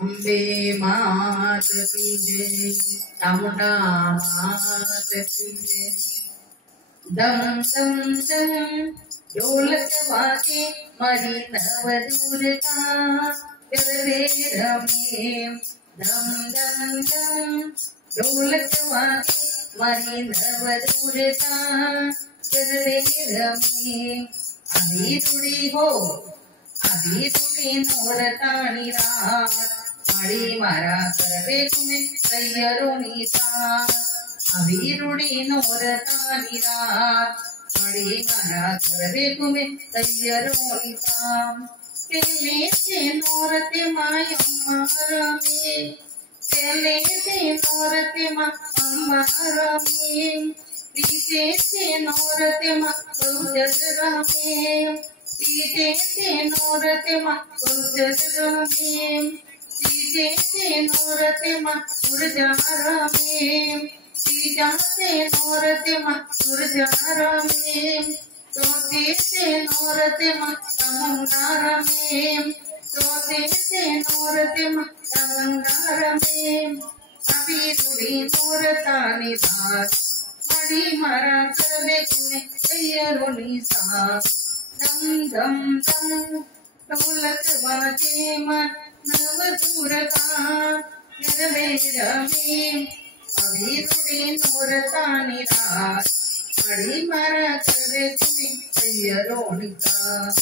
अम्बे मात की जय, चामुंडा मात की जय। दम दम दम ढोलक वागे मारी नव दुर्गा गरबे रमे। दम दम दम ढोलक वागे मारी नव दुर्गा गरबे रमे। आधी तुड़ी हो आधी तुड़ी नोरतानी रात माड़ी मारा गरबे तुम्हें तैयारोनी साथ। आधी तुड़ी नोरतानी रात माड़ी मारा गरबे तुम्हें तैयारोनी साथ। तेले से नोरते मायम्मा रमे, तेले से नोरते मा अम्मा रमे। पीछे से नोरते मा बहुजल रमे, पीछे से नोरते मा बहुजल रमे। पीछे से नोरते मा सुरजा रमे, पीछा से नोरते मा सुरजा रमे। चौथे से नोरते मा तमंगा रमे, चौथे से नोरते मा तमंगा रमे। अभी तुड़ी नोरतानी रात माड़ी मारा गरबे तुम्हें तैयारोनी साथ। दम दम दम ढोलक बाजे मन नव दुर्गा गरबे रमे। अभी तुड़ी नोरतानी रात माड़ी मारा गरबे तुम्हें तैयारोनी साथ।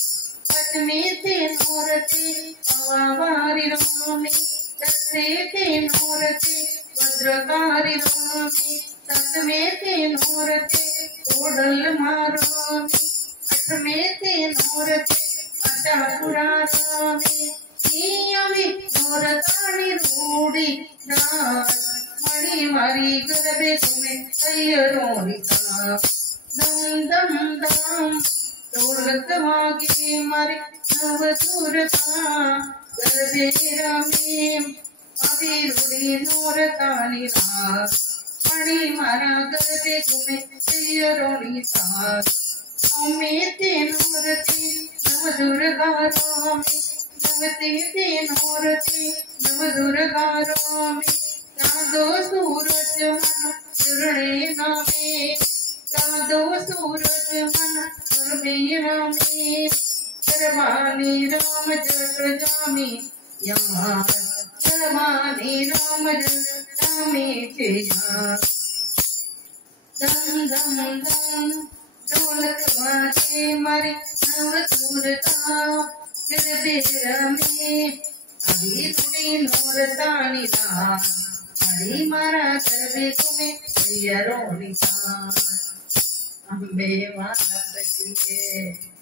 पटने ते नोरते अवावारी रमे, तत्ते ते नोरते भद्रकारी रमे। सतमे ते नोरते कोडल मारमे, अठमे ते नोरते अटापुरा रमे। नियमी नोरतानी रूढ़ी नाच मणि मारी गरबे तुम्हें तैयारोनी साथ। दम दम दम ढोलक वागे मारे नव दुर्गा गरबे रमे। अभी रुड़ी नोरतानी रात माड़ी मारा गरबे तुम्हें तैयारोनी साथ। नवमे ते नोरते नव दुर्गा रमे, नवते ते नोरते नव दुर्गा रमे। चांदो सूरज मन सुरणे नामे, चांदो सूरज मन सुरणे नामे। शर्मानी राम जट जामी यहाँ, शर्मानी राम जट जामी थे यहाँ। दम दम दम ढोलक बाजे मारे नव दुर्गा गरबे रमे। अभी तुड़ी नोरतानी रात माड़ी मारा गरबे तुम्हें तैयारोनी साथ। अम्बे मात की जय।